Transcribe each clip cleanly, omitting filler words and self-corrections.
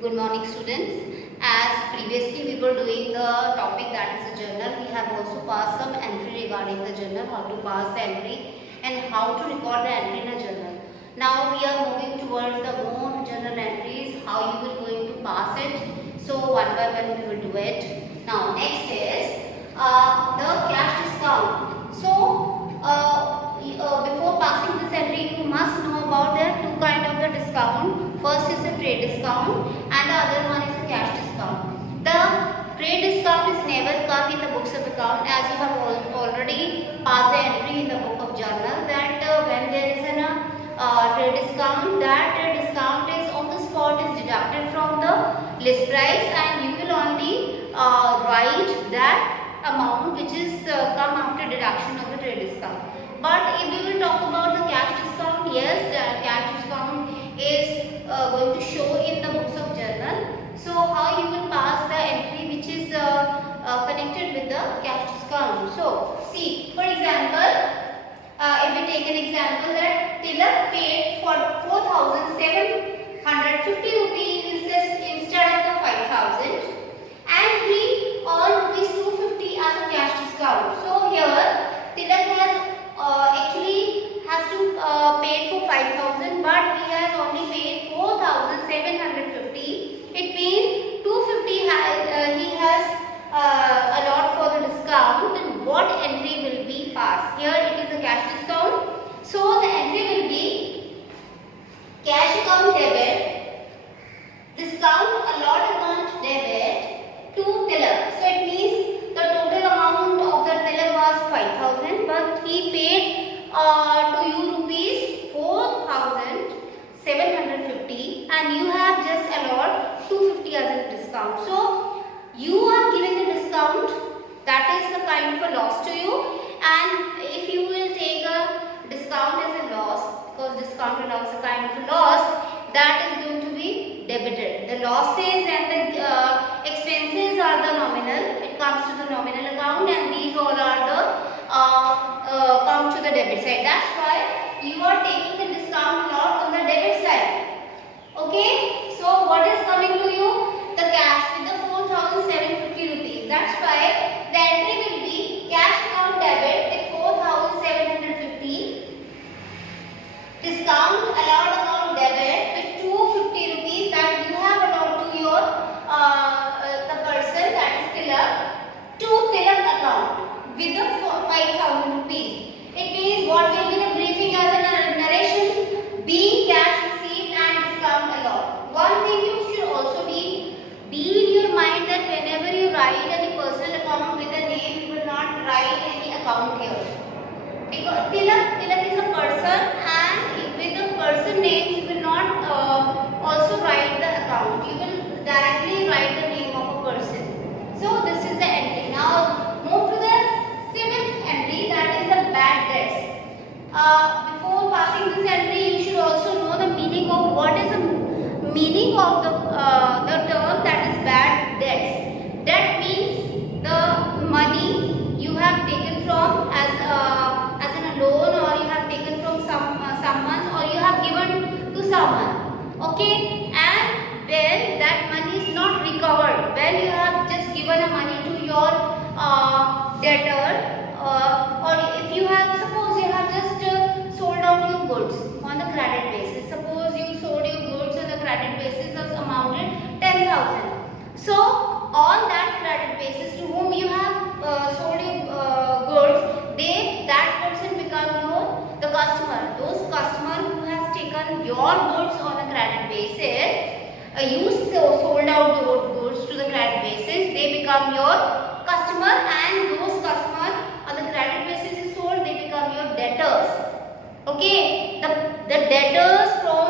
Good morning students. As previously we were doing the topic that is the journal, we have also passed some entry regarding the journal, how to pass the entry and how to record the entry in a journal. Now we are moving towards the more journal entries, how you will going to pass it. So one by one we will do it. Now next is the cash discount. So before passing this entry, you must know about there are two kind of the discount. First is the trade discount and the other one is the cash discount. The trade discount is never come in the books of account, as you have already passed the entry in the book of journal that when there is an trade discount, that trade discount is on the spot is deducted from the list price, and you will only write that amount which is come after deduction of the trade discount. But if we will talk about the cash discount, yes, the cash discount is going to show in the books of journal. So how you will pass the entry which is connected with the cash discount. So see, for example, if we take an example that Tilak paid for 4,750 rupees instead of the 5,000, and he earned rupees 250 as a cash discount. So here Tilak has to pay for 5,000, but he has only paid 4,750. It means 250 he has allowed for the discount. Then what entry will be passed? Here it is a cash discount. So the entry will be cash account debit, discount allowed account debit to Tilak. So it means the total amount of the Tilak was 5,000, but he paid to you rupees 4,750, and you have just allowed 250 as a discount. So you are giving a discount, that is a kind of a loss to you, and if you will take a discount as a loss, because discount allows a kind of a loss, that is going to be debited. The losses and the expenses are the nominal, it comes to the nominal account, and these all are the come to the debit side. That's why you are taking the discount allowed on the debit side. Okay, so what is coming to you? The cash with the 4,750 rupees. That's why the entry will be cash account debit with 4,750, discount allowed account debit with 250 rupees that you have allowed to your the person, that is Tilak, to Tilak account with the 5,000 rupees. It means what will be the briefing as a narration? Being cash received and discount allowed. One thing you should also be in your mind that whenever you write any personal account with a name, you will not write any account here. Because Tilak is a person, and with the person name you will not also write the account. You will directly write the name of a person. So this is the entry. Now move to the seventh entry, that is the bad debts. Before passing this entry, you should also know the meaning of what is the meaning of the term that is bad debts. That means the money you have taken from as in a loan, or you have taken from someone, or you have given to someone. Okay, and when that money is not recovered, when you have just given a money to your debtor, or if you have, suppose you have just sold out your goods on the credit basis. Suppose you sold your goods on the credit basis of amounted 10,000. So on that credit basis, to whom you have sold your goods, that person become the customer. Those customer who has taken your goods on a credit basis, you sold out your goods to the credit basis, they become your customer, and those customers on the credit basis is sold, they become your debtors. Okay, the debtors from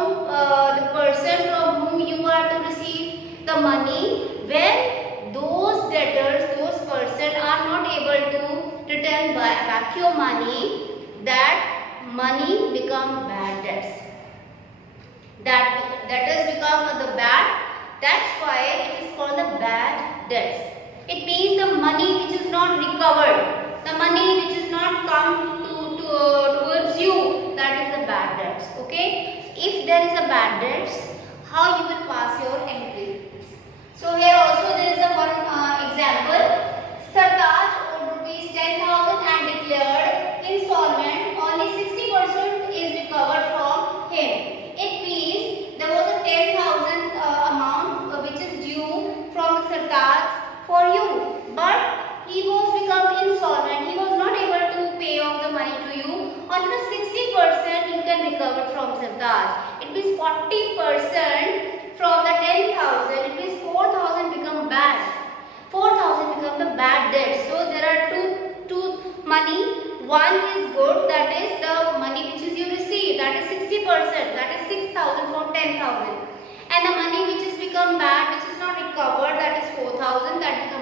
the person from whom you are to receive the money, when those debtors, those person are not able to return back your money, that money become bad debts. That has become the bad. That's why it is called the bad debts. It means the money which is not recovered, the money which is not come towards you, that is the bad debts. Okay, if there is a bad debts, how you will pass your entry?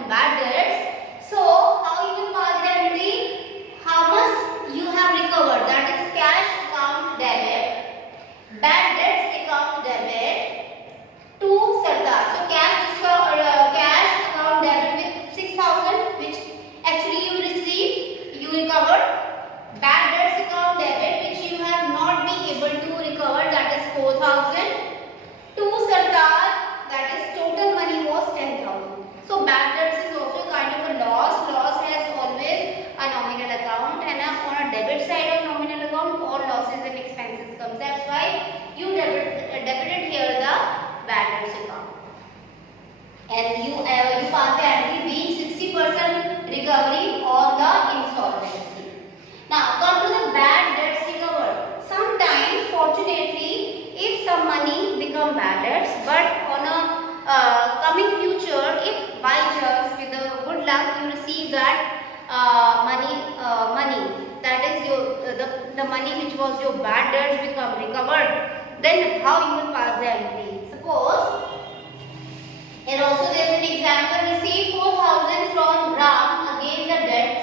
bad debts. So how you will pass the entry? How much you have recovered, that is cash account debit, bad debts account debit to Sardar. So cash account debit with 6,000, which actually you received, you recovered. Bad debts account debit which you have not been able to recover, that is 4,000. To Sardar, that is total money was 10,000. So bad debts is also kind of a loss. Loss has always a nominal account, and on a debit side of nominal account, all losses and expenses comes. That's why you debited here the bad debts account, and you pass the entry being 60% recovery on the insolvency. Now come to the bad debts recovered. Sometimes, fortunately, if some money become bad debts, but on a coming future, if by chance with a good luck you receive that money, that is your the money which was your bad debts become recovered, then how you will pass the entry? Suppose here also there is an example. Receive 4,000 from Ram against the debts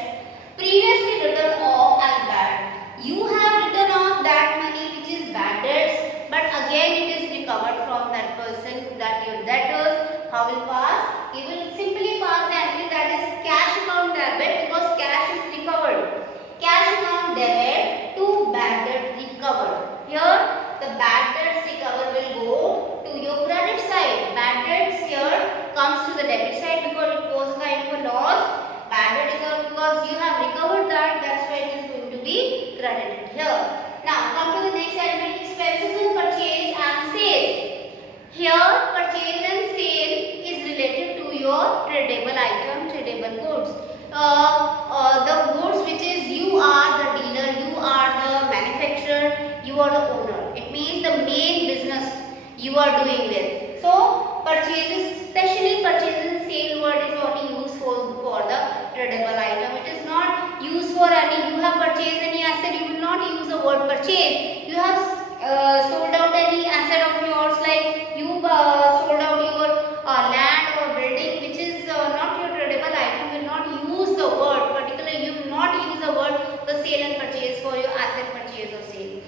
previously written off as bad. You have written off that money which is bad debts, but again it is recovered from that person, that your debtors. How will pass? You will simply pass the entry, that is cash account debit, because cash is recovered. Cash account debit to bad debt recovered. Here the bad debts recovered will go to your credit side. Bad debts here comes to the debit side because it was kind of a loss. Bad debt recovered because you have recovered that, that's why it is going to be credited here. Now come to the next element, expenses in purchase and sale. Here purchase and sale is related to your tradable item, tradable goods. The goods which is you are the dealer, you are the manufacturer, you are the owner. It means the main business you are doing with. So purchases, especially purchase and sale word is only useful for the tradable item. It is not used for any, you have purchased any asset, you will not use the word purchase. You have sold out any asset of yours, like you sold out your land or building which is not your tradable item, will not use the word, particularly you will not use the word the sale and purchase for your asset purchase or sale.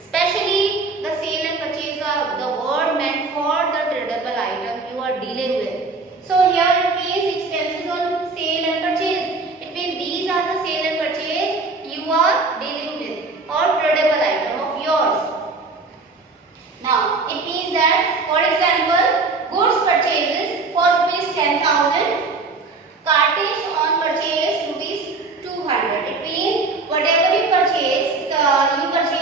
Especially the sale and purchase are the word meant for the tradable item you are dealing with. So here it means expenses on sale and purchase. It means these are the sale and purchase you are dealing with, or tradable item of yours. Now it means that, for example, goods purchases for rupees 10,000, cartage on purchase rupees 200. It means whatever you purchase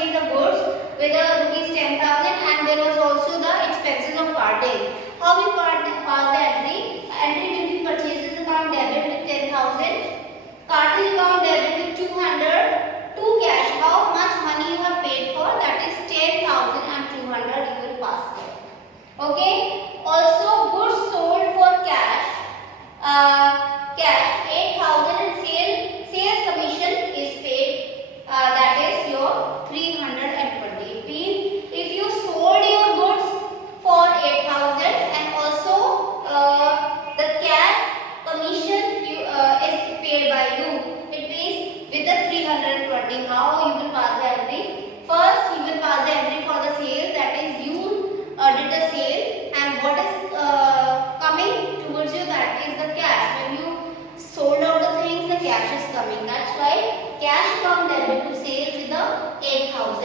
the goods with rupees 10,000, and there was also the expenses of cartage. How we pass the entry? Entry will be purchases account debit with 10,000, cartage account debit with 200 to cash. How much money you have paid for? That is 10,000 and 200 you will pass there. Okay. Also goods sold for cash. Cash 8,000 and sales commission is paid. That is your 320. Means if you sold your goods for 8,000 and also the cash commission is paid by you, it means with the 320. How you will pass the entry? First you will pass the entry for the sale, that is you did the sale, and what is coming towards you, that is the cash. When you sold out the things, the cash is coming. That's why cash account debit to sale with the 8,000,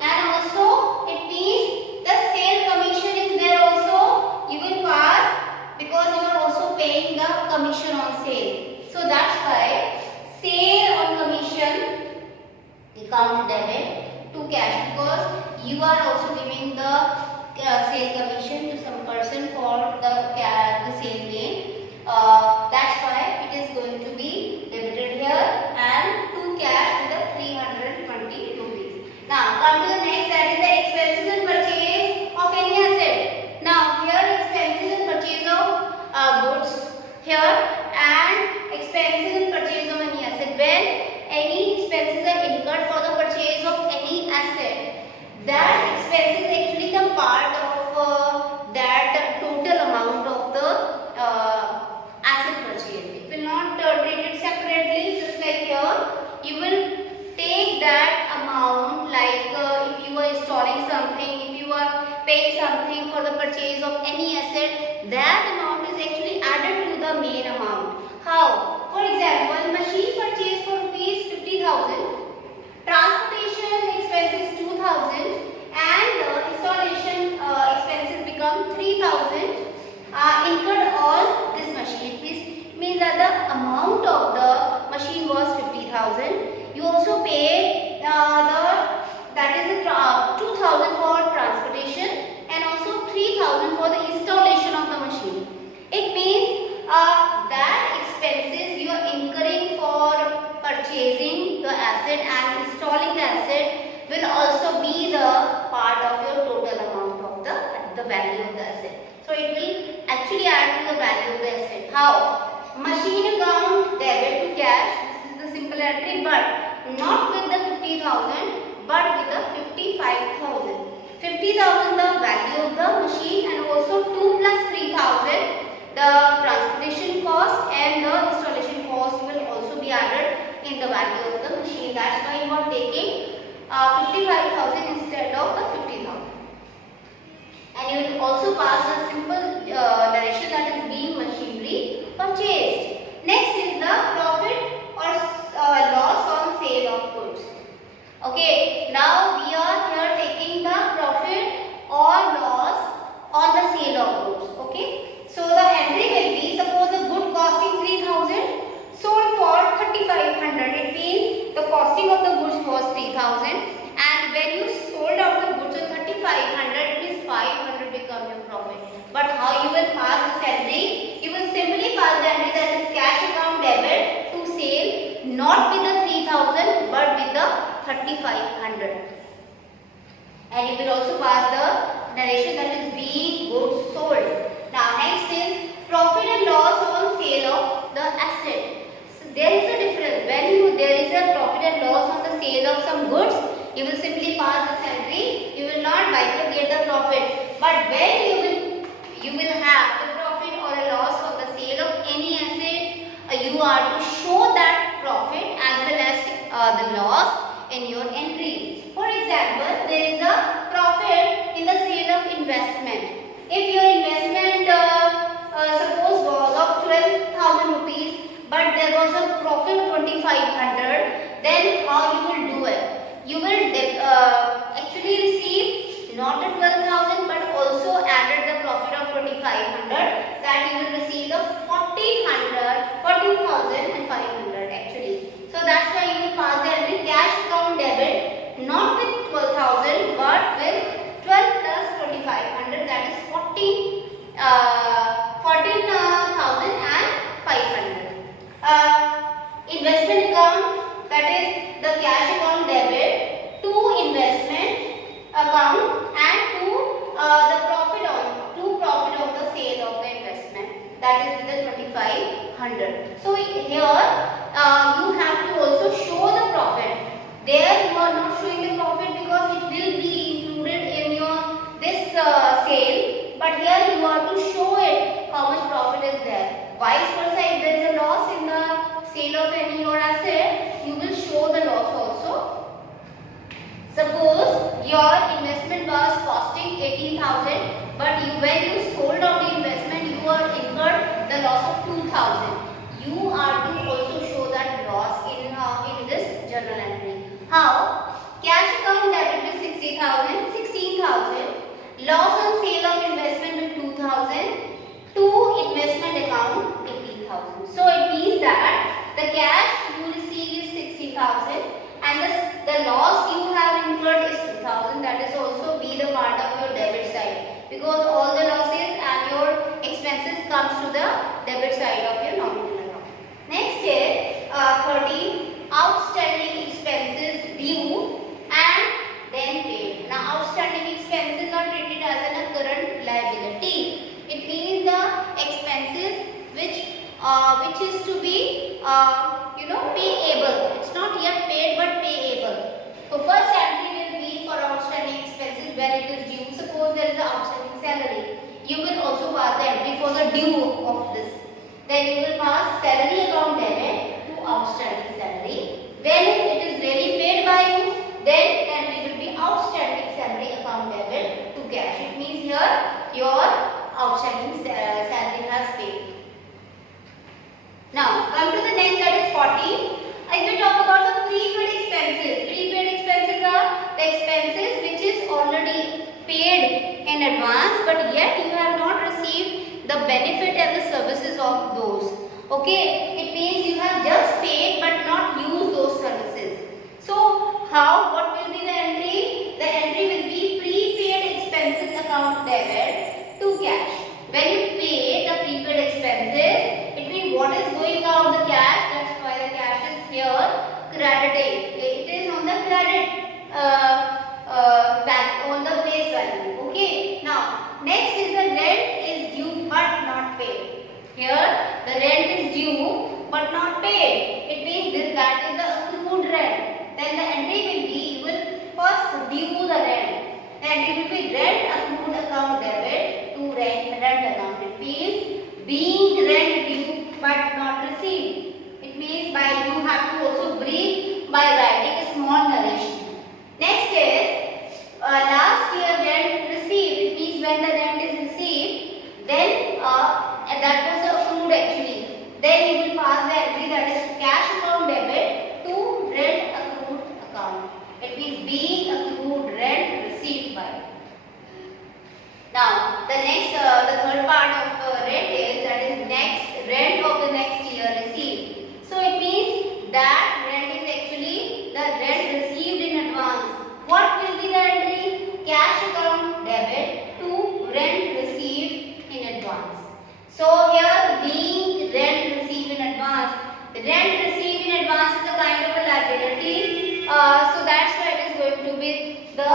and also it means the sale commission is there also. You will pass because you are also paying the commission on sale. So that's why sale on commission account debit to cash, because you are also giving the sale commission to some person for the sale gain. That's why it is going to be debited here and to cash with the 320 rupees. Now come to the next, that is the expenses and purchase of any asset. Now here expenses and purchase of goods here, and expenses and purchase of any asset. When any expenses are incurred for the purchase of any asset, that expense is actually the part of How? For example, machine purchased for rupees 50,000, transportation expenses 2,000, and installation expenses become 3,000. Incurred all this machine. It means that the amount of the machine was 50,000. You also paid that is 2,000 for transportation and also 3,000 for the installation of the machine. It means that expenses you are incurring for purchasing the asset and installing the asset will also be the part of your total amount of the value of the asset. So it will actually add to the value of the asset. How? Machine account debit to cash. This is the simple entry, but not with the 50,000, but with the 55,000. 50,000 the value of the machine, and also 2 plus 3,000 the transportation cost and the installation cost will also be added in the value of the machine. That's why you are taking 55,000 instead of the 50,000. And you will also pass a simple narration that is being machinery purchased. Next is the profit or loss on sale of goods. Okay, now we are here taking the profit or loss on the sale of goods. Okay, so the entry will be, suppose the good costing 3,000 sold for 3,500. It means the costing of the goods was 3,000, and when you sold out the goods at 3,500, it means 500 become your profit. But how you will pass this entry? You will simply pass the entry that is cash account debit to sale, not with the 3,000 but with the 3,500. And you will also pass the narration that is being goods sold. Now next is profit and loss on sale of the asset. So there is a difference. When there is a profit and loss on the sale of some goods, you will simply pass this entry. You will not bifurcate the profit. But when you will have the profit or a loss on the sale of any asset, you are to show that profit as well as the loss in your entry. For example, there is a profit in the sale of investment. If your investment suppose was of 12,000 rupees, but there was a profit of 2,500, then how you will do it? You will actually receive not the 12,000 but also added the profit of 2,500, that you will receive the 14,500 actually. So that's why you will pass the entry cash account debit, not with 12,000 but with 12 plus 2,500, that is 14,500. Investment account, that is the cash account debit to investment account and to the profit of the sale of the investment, that is with the 2,500. So here you have to also show the profit. There you are not showing the profit because it will be included in your this sale, but here you are to show it how much profit is there. Vice versa, if there is a loss in the sale of any your asset, you will show the loss also. Suppose your investment was costing 18,000, but when you sold out the investment, you are incurred the loss of 2,000. You are to also show that loss in this journal entry. How? Cash account debit with 16,000, loss on sale of investment with 2,000, to investment account 18,000. So it means that the cash you receive is 60,000 and the loss you have incurred is 2,000. That is also be the part of your debit side, because all the losses and your expenses comes to the debit side of your nominal account. Next is 13, outstanding expenses due and then paid. Now outstanding expenses are treated as a current liability. It means the expenses which is to be payable. It's not yet paid but payable. So first entry will be for outstanding expenses when it is due. Suppose there is an outstanding salary. You will also pass the entry for the due of this. Then you will pass salary account debit to outstanding salary. When it is really paid by you, then entry will be outstanding salary account debit to cash. It means here your outstanding salary has paid. Now benefit and the services of those. Okay, it means you have just paid but not used those services. So what will be the entry? The entry will be prepaid expenses account debit to cash. When you pay the prepaid expenses, it means what is going out the cash. That's why the cash is here credited. It is on the credit on the face value. Okay. Now next is the rent is due but not paid. Here the rent is due but not paid. It means that is the accrued rent. Then the entry will be, you will first due the rent. The entry will be rent accrued account debit to rent account. It means being rent due but not received. It means by you have to also brief by writing a small narration. Next is last year rent received. It means when the rent is received, then that was accrued actually. Then you will pass the entry that is cash account debit to rent accrued account. It means being accrued rent received by. Now the next, the third part of rent is that is next rent of the next year received. So it means that rent is actually the rent received in advance. What will be the entry? Cash account debit to rent received in advance. So here being rent received in advance. The rent received in advance is a kind of a liability. So that's why it is going to be the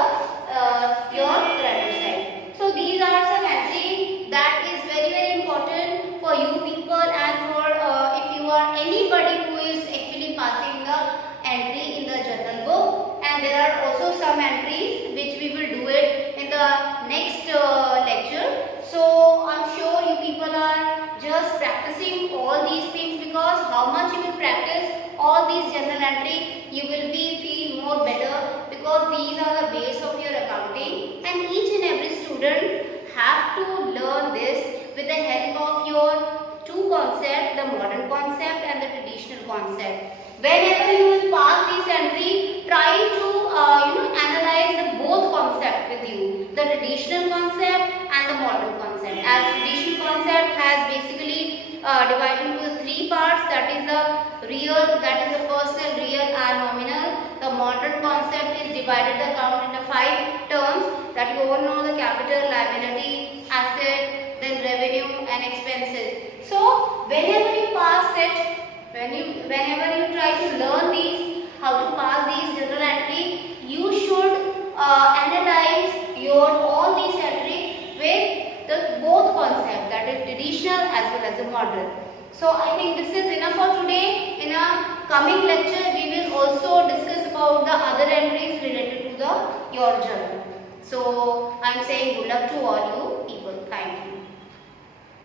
your credit side. So these are some entry that is very important for you people and for if you are anybody who is actually passing the entry in the journal book. And there are also some entries which we will do it in the next lecture. So I'm sure you people are just practicing all these things, because how much you will practice all these journal entry, you will feel more better, because these are the base of your accounting, and each and every student have to learn this with the help of your two concepts, the modern concept and the traditional concept. Whenever you will pass this entry, try to analyze the both concept with you, the traditional concept and the modern concept. As traditional concept has basically divided into the three parts, that is the real, that is the personal, real and nominal. The modern concept is divided the account into 5 terms that you all know: the capital, liability, asset, then revenue and expenses. So whenever you pass it, whenever you try to learn these, how to pass these journal entry, you should analyze your all these entry with the both concept, that is traditional as well as the modern. So I think this is enough for today. In a coming lecture, we will also discuss about the other entries related to your journal. So I am saying good luck to all you people. Thank you.